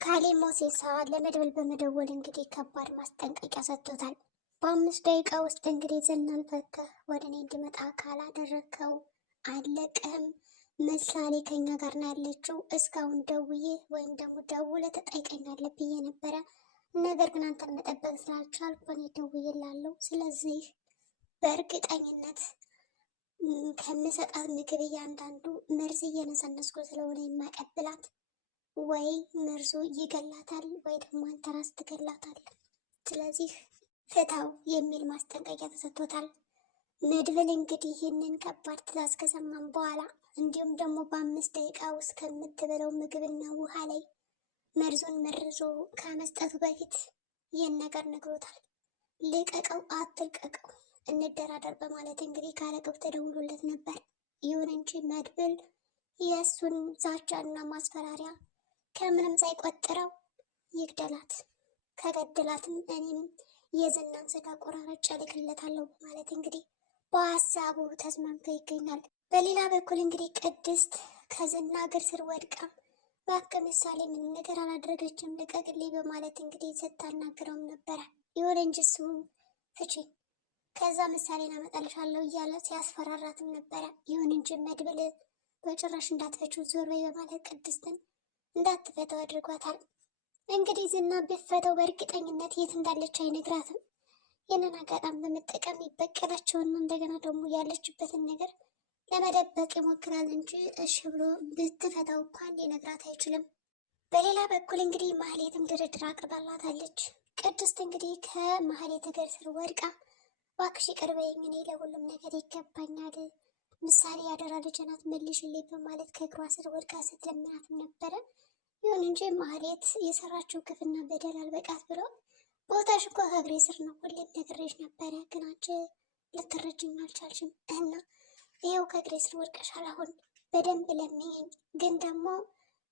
ካሌብ ሞሴሳ ለመድብል በመደወል እንግዲህ ከባድ ማስጠንቀቂያ ሰጥቶታል። በ5 ደቂቃ ውስጥ እንግዲህ ዝናን ፈተህ ወደ እኔ እንዲመጣ ካላደረግከው አለቅህም። ምሳሌ ከኛ ጋር ነው ያለችው። እስካሁን ደውዬ ወይም ደግሞ ደውለህ ትጠይቀኛለህ ብዬ ነበረ። ነገር ግን አንተን መጠበቅ ስላልቻልኩ እኔ ደውዬልሃለሁ። ስለዚህ በእርግጠኝነት ከምሰጣት ምግብ እያንዳንዱ መርዝ እየነሰነስኩ ስለሆነ የማቀብላት ወይ መርዙ ይገላታል ወይ ደግሞ አንተ ራስ ትገላታል። ስለዚህ ፍታው የሚል ማስጠንቀቂያ ተሰጥቶታል። መድብል እንግዲህ ይህንን ከባድ ትዕዛዝ ከሰማን በኋላ እንዲሁም ደግሞ በ5 ደቂቃ ውስጥ ከምትበለው ምግብና ውሃ ላይ መርዙን መርዞ ከመስጠቱ በፊት ይህን ነገር ነግሮታል። ልቀቀው፣ አትልቀቀው፣ እንደራደር በማለት እንግዲህ ካለቀው ተደውሎለት ነበር። ይሁን እንጂ መድብል የእሱን ዛቻና ማስፈራሪያ ከምንም ሳይቆጥረው ይግደላት፣ ከገደላትም እኔም የዝናን ስጋ ቆራረጬ እልክለታለሁ በማለት እንግዲህ በሀሳቡ ተስማምቶ ይገኛል። በሌላ በኩል እንግዲህ ቅድስት ከዝና እግር ስር ወድቃ እባክህ ምሳሌ ምንም ነገር አላደረገችም ልቀቅልኝ በማለት እንግዲህ ስታናግረውም ነበረ። ይሁን እንጂ እሱ ፍቺኝ ከዛ ምሳሌን አመጣልሻለሁ እያለ ሲያስፈራራትም ነበረ። ይሁን እንጂ መድብል በጭራሽ እንዳትፈችው ዞር በይ በማለት ቅድስትን እንዳትፈተው አድርጓታል። እንግዲህ ዝና ቢፈተው በእርግጠኝነት የት እንዳለች አይነግራትም። ይህንን አጋጣሚ በመጠቀም ይበቀላቸውና እንደገና ደግሞ ያለችበትን ነገር ለመደበቅ ይሞክራል እንጂ እሺ ብሎ ብትፈታው እንኳን ሊነግራት አይችልም። በሌላ በኩል እንግዲህ ማህሌትም ድርድር አቅርባላታለች። ቅድስት እንግዲህ ከማህሌት እግር ስር ወድቃ እባክሽ ይቅር በይኝ፣ እኔ ለሁሉም ነገር ይገባኛል፣ ምሳሌ ያደራ ልጅ ናት መልሽልኝ በማለት ከእግሯ ስር ወድቃ ስትለምናትም ነበረ። ይሁን እንጂ ማህሌት የሰራችው ግፍና በደል አልበቃት ብሎ ቦታሽ እኮ ከእግሬ ስር ነው፣ ሁሌም ነግሬሽ ነበረ፣ ግን አንቺ ልትረጅኝ አልቻልሽም እና ይኸው ከእግሬ ስር ወድቀሻል። አሁን በደንብ ለምኝኝ፣ ግን ደግሞ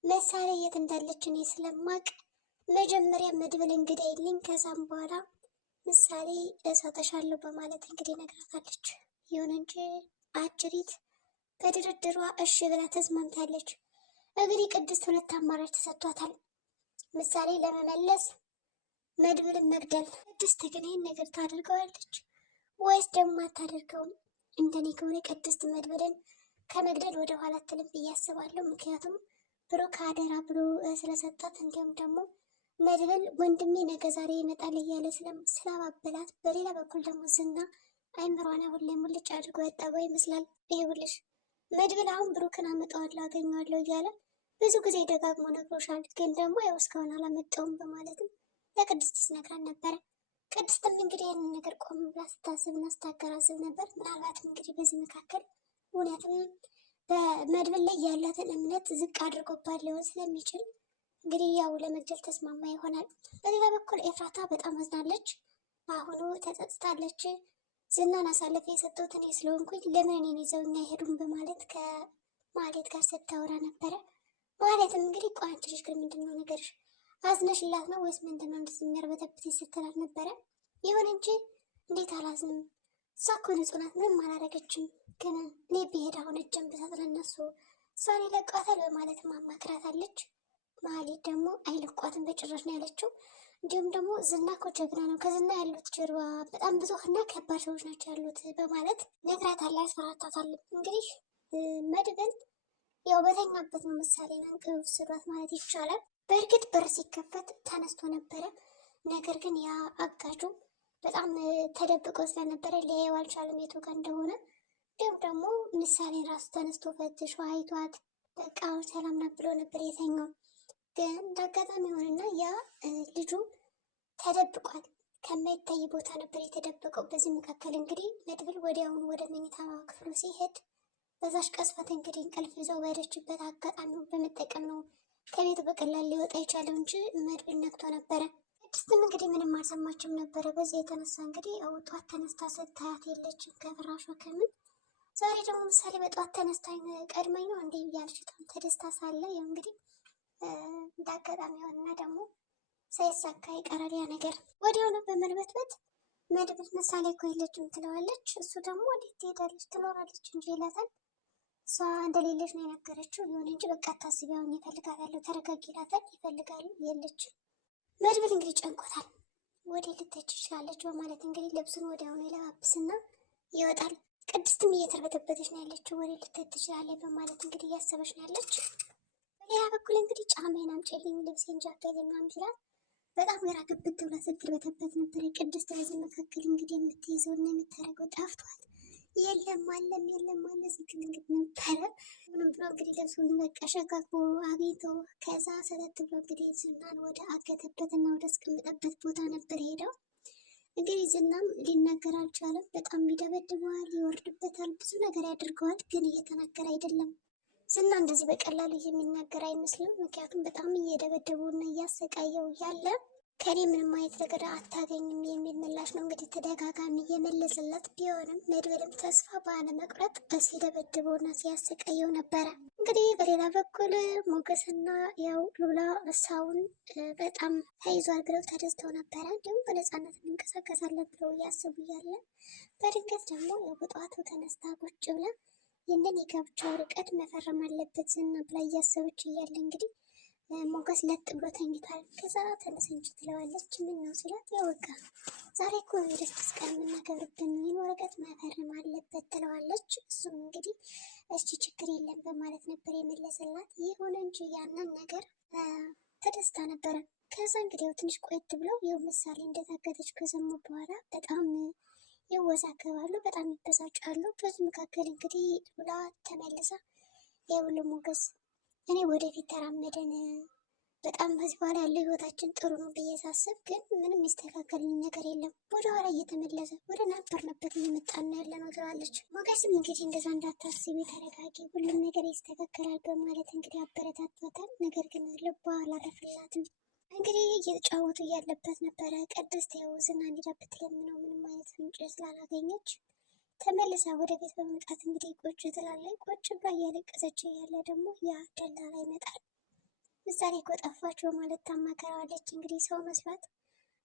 ምሳሌ የት እንዳለች እኔ ስለማቅ መጀመሪያ መድብል እንግደይልኝ፣ ከዛም በኋላ ምሳሌ እሰጥሻለሁ በማለት እንግዲህ ነግራታለች። ይሁን እንጂ አጭሪት በድርድሯ እሺ ብላ ተስማምታለች። እንግዲህ ቅድስት ሁለት አማራጭ ተሰጥቷታል። ምሳሌ ለመመለስ መድብልን መግደል። ቅድስት ግን ይህን ነገር ታደርገዋለች ወይስ ደግሞ አታደርገውም? እንደኔ ከሆነ ቅድስት መድብልን ከመግደል ወደ ኋላ አትልም ብዬ አስባለሁ። ምክንያቱም ብሩክ አደራ ብሎ ስለሰጣት እንዲሁም ደግሞ መድብል ወንድሜ ነገ ዛሬ ይመጣል እያለ ስላባበላት፣ በሌላ በኩል ደግሞ ዝና አይምሯን አሁን ላይ ሙልጭ አድርጎ ያጠበው ይመስላል። ይኸውልሽ መድብል አሁን ብሩክን አመጣዋለሁ አገኘዋለሁ እያለ ብዙ ጊዜ ደጋግሞ ነግሮሻል፣ ግን ደግሞ ያው እስካሁን አላመጣውም በማለትም ለቅድስት ሲነግራት ነበረ። ቅድስትም እንግዲህ ይህንን ነገር ቆም ብላ ስታስብና ስታገራዝብ ነበር። ምናልባትም እንግዲህ በዚህ መካከል እውነትም በመድብል ላይ ያላትን እምነት ዝቅ አድርጎባት ሊሆን ስለሚችል እንግዲህ ያው ለመግደል ተስማማ ይሆናል። በሌላ በኩል ኤፍራታ በጣም አዝናለች። አሁኑ ተጸጽታለች። ዝናን አሳልፌ የሰጠሁት እኔ ስለሆንኩኝ ለምን እኔን ይዘውኝ አይሄዱም በማለት ከማህሌት ጋር ስታወራ ነበረ። ማህሌትም እንግዲህ ቆይ አንቺ ልጅ ግን ምንድን ነው ነገርሽ? አዝነሽላት ነው ወይስ ምንድን ነው እንደዚህ የሚያርበተብት ስትላት ነበረ። ይሁን እንጂ እንዴት አላዝንም፣ እሷ እኮ ንጹህ ናት፣ ምንም አላደረገችም፣ ግን እኔ ብሄድ አሁን እጄን ብሰጥ ለእነሱ እሷን ይለቋታል በማለት ማማክራታለች። ማህሌት ደግሞ አይለቋትም በጭራሽ ነው ያለችው። እንዲሁም ደግሞ ዝና እኮ ጀግና ነው፣ ከዝና ያሉት ጀርባ በጣም ብዙ እና ከባድ ሰዎች ናቸው ያሉት በማለት ነግራታለች፣ ያስፈራራታል። እንግዲህ መድብል ያው በተኛበት ነው ምሳሌን አንቀው ወሰዷት ማለት ይቻላል። በእርግጥ በር ሲከፈት ተነስቶ ነበረ። ነገር ግን ያ አጋጁ በጣም ተደብቆ ስለነበረ ሊያየው አልቻለም የቱ ጋር እንደሆነ። እንዲሁም ደግሞ ምሳሌ ራሱ ተነስቶ ፈትሾ አይቷት በቃ ሰላም ናት ብሎ ነበር የተኛው። ግን እንዳጋጣሚ ሆነና ያ ልጁ ተደብቋል፣ ከማይታይ ቦታ ነበር የተደበቀው። በዚህ መካከል እንግዲህ መድብል ወዲያውኑ ወደ መኝታ ክፍሉ ሲሄድ በዛሽ ቀስፈት እንግዲህ እንቅልፍ ይዘው በሄደችበት አጋጣሚው በመጠቀም ነው ከቤት በቀላል ሊወጣ የቻለው እንጂ መድብል ነግቶ ነበረ። ቅድስትም እንግዲህ ምንም አልሰማችም ነበረ። በዚህ የተነሳ እንግዲህ ጠዋት ተነስታ ስታያት የለችም ከፍራሿ ከምን። ዛሬ ደግሞ ምሳሌ በጠዋት ተነስታኝ ቀድመኝ ነው እንዴ እያለች በጣም ተደስታ ሳለ ያው እንግዲህ እንዳጋጣሚ ሆነና ደግሞ ሳይሳካ ይቀራል ያ ነገር። ወዲያውኑ በመልበትበት መድብል ምሳሌ እኮ የለችም ትለዋለች። እሱ ደግሞ ወዴት ትሄዳለች ትኖራለች እንጂ ይላታል። እሷ እንደሌለች ነው የነገረችው። ይሁን እንጂ በቃ አታስቢ፣ አሁን ይፈልጋታለሁ፣ ተረጋጊ ይላታል። ይፈልጋሉ፣ የለችም። መድብል እንግዲህ ጨንቆታል። ወደ ልትሄድ ትችላለች በማለት እንግዲህ ልብሱን ወዲያውኑ ይለባብስና ይወጣል። ቅድስትም እየተርበተበተች ነው ያለችው። ወደ ልትሄድ ትችላለች በማለት እንግዲህ እያሰበች ነው ያለች። በሌላ በኩል እንግዲህ ጫማዬን አምጪልኝ፣ ልብሴን፣ ጃኬቴን ምናምን ሲላት በጣም ግራ ገብት ብላ ስትርበተበት ነበረ። ቅድስት በዚህ መካከል እንግዲህ የምትይዘውና የምታደርገው ጠፍቷት የለም አለ ስትል እንግዲህ ነበረ። ምንም ብሎ እንግዲህ ልብሱን በቃ ሸጋግቦ አግኝቶ ከዛ ሰተት ብሎ እንግዲህ ዝናን ወደ አገተበትና ወደ አስቀምጠበት ቦታ ነበር ሄደው። እንግዲህ ዝናም ሊናገር አልቻለም። በጣም ይደበድበዋል፣ ይወርድበታል፣ ብዙ ነገር ያደርገዋል። ግን እየተናገረ አይደለም። ዝና እንደዚህ በቀላሉ የሚናገር አይመስልም። ምክንያቱም በጣም እየደበደበውና እያሰቃየው ያለ ከኔ ምንም አይነት ነገር አታገኝም የሚል ምላሽ ነው እንግዲህ ተደጋጋሚ እየመለሰለት ቢሆንም መድብልም ተስፋ ባለመቁረጥ ሲደበድበውና ሲያሰቃየው ነበረ። እንግዲህ በሌላ በኩል ሞገስና ያው ሉላ እሳውን በጣም ተይዟል ብለው ተደስተው ነበረ። እንዲሁም በነፃነት እንንቀሳቀሳለን ብለው እያስቡ እያለ በድንገት ደግሞ ያው በጠዋቱ ተነስታ ቁጭ ብላ ይህንን የጋብቻ ወረቀት መፈረም አለበት ዝና ብላ እያሰበች እያለ እንግዲህ ሞገስ ለጥ ብሎ ተኝቷል። ከዛ ተነስ እንጂ ትለዋለች። ምን ነው ሲላት ያው በቃ ዛሬ እኮ የደስታስ ቀን የምናከብርብን ይህን ወረቀት መፈረም አለበት ትለዋለች። እሱም እንግዲህ እሺ ችግር የለም በማለት ነበር የመለሰላት። ይሁን እንጂ ያንን ነገር ተደስታ ነበረ። ከዛ እንግዲህ ትንሽ ቆየት ብለው ይኸው ምሳሌ እንደታገተች ከሰሙ በኋላ በጣም ይወዛገባሉ፣ በጣም ይበሳጫሉ። በዚህ መካከል እንግዲህ ሉላ ተመልሳ ይኸውልህ ሞገስ እኔ ወደፊት ተራመደን በጣም ከዚህ በኋላ ያለው ህይወታችን ጥሩ ነው ብዬ ሳስብ ግን ምንም ይስተካከልን ነገር የለም፣ ወደ ኋላ እየተመለሰ ወደ ነበርንበት እየመጣን ያለ ነው ትላለች። ሞገስም እንግዲህ እንደዛ እንዳታስቢ፣ ተረጋጊ፣ ሁሉም ነገር ይስተካከላል በማለት እንግዲህ አበረታቷታል። ነገር ግን ልቧ አላረፈላትም። እንግዲህ እየተጫወቱ እያለበት ነበረ። ቅድስት ያው ዝና እንዲዳብት ብትለምነው ምንም አይነት ፍንጭ ስላላገኘች ተመልሳ ወደ ቤት በመምጣት እንግዲህ ቁጭ ትላለች። ቁጭ ብላ እያለቀሰች እያለ ደግሞ ያ ደላላ ይመጣል። ምሳሌ እኮ ጠፋች በማለት ታማከራዋለች። እንግዲህ ሰው መስሏት፣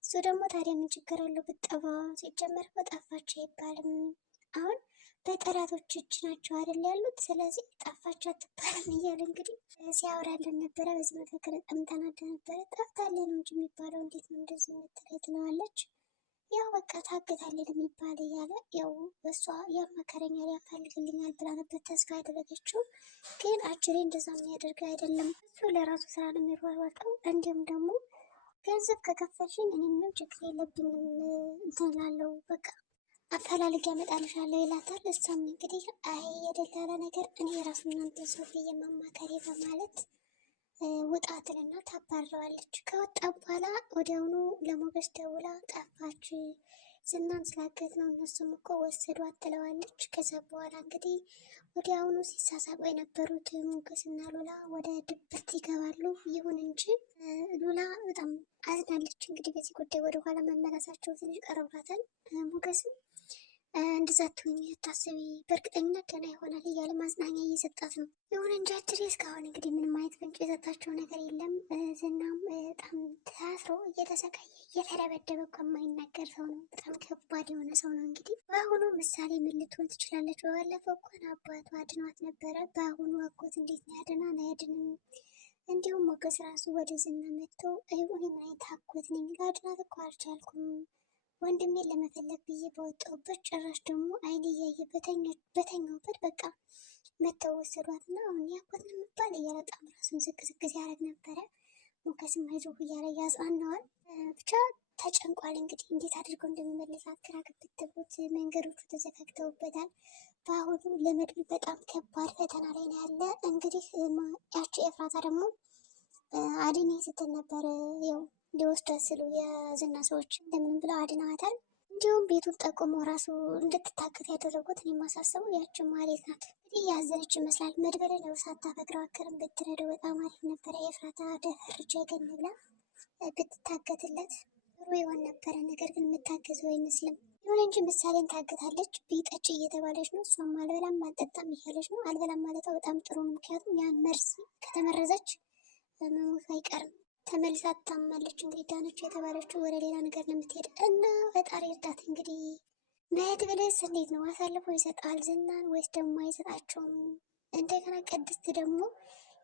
እሱ ደግሞ ታዲያ ምን ችግር አለው ብትጠፋ፣ ሲጀመር እኮ ጠፋች አይባልም፣ አሁን በጠላቶች እጅ ናቸው አይደል ያሉት፣ ስለዚህ ጠፋች አትባልም እያለ እንግዲህ ሲያወራለን ነበረ። በዚህ መካከል በጣም ተናዳ ነበረ። ጠፍታለች ነው እንጂ የሚባለው እንዴት ነው እንደዚህ የምትለኝ ትለዋለች። ያው በቃ ታግታለች የሚባል እያለ ያው እሷ ያማከረኛል ያፋልግልኛል ብላ ነበር ተስፋ ያደረገችው። ግን አጭሬ እንደዛ የሚያደርግ አይደለም፣ እሱ ለራሱ ስራ ነው የሚሯሯጠው። እንዲሁም ደግሞ ገንዘብ ከከፈልሽኝ እኔ ምንም ችግር የለብኝም እንትን እላለሁ፣ በቃ አፈላልግ ያመጣልሻለሁ ይላታል። እሷም እንግዲህ አይ የደላላ ነገር እኔ የራሱ እናንተ ሰው ብዬ ማማከሬ በማለት ውጣ ትልና ታባረዋለች። ከወጣ በኋላ ወዲያውኑ ለሞገስ ደውላ ጠፋች፣ ዝናን ስላገት ነው እነሱም እኮ ወሰዷት ትለዋለች። ከዛ በኋላ እንግዲህ ወዲያውኑ ሲሳሳቁ የነበሩት ሞገስና ሉላ ወደ ድብርት ይገባሉ። ይሁን እንጂ ሉላ በጣም አዝናለች። እንግዲህ በዚህ ጉዳይ ወደኋላ መመለሳቸው ትንሽ ቀረብላታል። ሞገስም እንደዛ ትሁኝ ታስቢ፣ በእርግጠኝነት ደህና ይሆናል እያለ ማጽናኛ እየሰጣት ነው። ይሁን እንጂ አጭሬ እስካሁን እንግዲህ ምንም አይነት ፍንጭ የሰጣቸው ነገር የለም። ዝናም በጣም ታስሮ እየተሰቃየ እየተደበደበ እኮ የማይናገር ሰው ነው። በጣም ከባድ የሆነ ሰው ነው። እንግዲህ በአሁኑ ምሳሌ ምን ልትሆን ትችላለች? በባለፈው እንኳን አባቱ አድኗት ነበረ። በአሁኑ አጎት እንዴት ነው ያድናን? አያድንም። እንዲሁም ሞገስ ራሱ ወደ ዝና መጥቶ ይሁን ምን አይነት አጎት ነኝ ላድናት እኮ አልቻልኩም፣ ወንድሜን ለመፈለግ ብዬ በወጣሁበት ጭራሽ ደግሞ አይኔ እያየ በተኛውበት በቃ መተው ወሰዷትና አሁን ያጎት ነው የሚባል እያለ በጣም ራሱን ዝቅ ሲያደርግ ነበረ። ሞገስም አይዞህ እያለ ያጽናናዋል። ብቻ ተጨንቋል። እንግዲህ እንዴት አድርገው እንደሚመልሳት ግራ ገብቶት መንገዶቹ ተዘጋግተውበታል። በአሁኑ ለመድብል በጣም ከባድ ፈተና ላይ ነው ያለ። እንግዲህ ያቺ ኤፍራታ ደግሞ አድኔ ስትል ነበር ያው ሊወስዷት ስሉ የዝና ሰዎች እንደምንም ብለው አድነዋታል። እንዲሁም ቤቱን ጠቁሞ ራሱ እንድትታገት ያደረጉት እኔ የማሳስበው ያችን ማህሌት ናት። እንግዲህ ያዘነች ይመስላል። መድበልን ያው ሳታፈቅረው አክርም ብትረዳው በጣም አሪፍ ነበረ። የፍራታ ደፈርጃ ገን ብላ ብትታገትለት ጥሩ ይሆን ነበረ። ነገር ግን የምታገዘው አይመስልም። ይሁን እንጂ ምሳሌን ታግታለች። ቢጠጭ እየተባለች ነው። እሷም አልበላም አልጠጣም እያለች ነው። አልበላም ማለቷ በጣም ጥሩ ነው። ምክንያቱም ያን መርዝ ከተመረዘች መሞቱ አይቀርም። ተመልሳ ታማለች። እንግዲህ ዳነች የተባለችው ወደ ሌላ ነገር ነው የምትሄድ እና ፈጣሪ እርዳት። እንግዲህ መድብልስ እንዴት ነው አሳልፎ ይሰጣል ዝናን ወይስ ደግሞ አይሰጣቸውም? እንደገና ቅድስት ደግሞ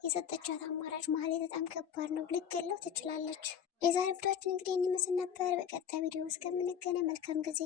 የሰጠቻት አማራጭ ማህሌት በጣም ከባድ ነው። ልትገለው ትችላለች። የዛሬ ቪዲዮአችን እንግዲህ የሚመስል ነበር። በቀጣይ ቪዲዮ እስከምንገናኝ መልካም ጊዜ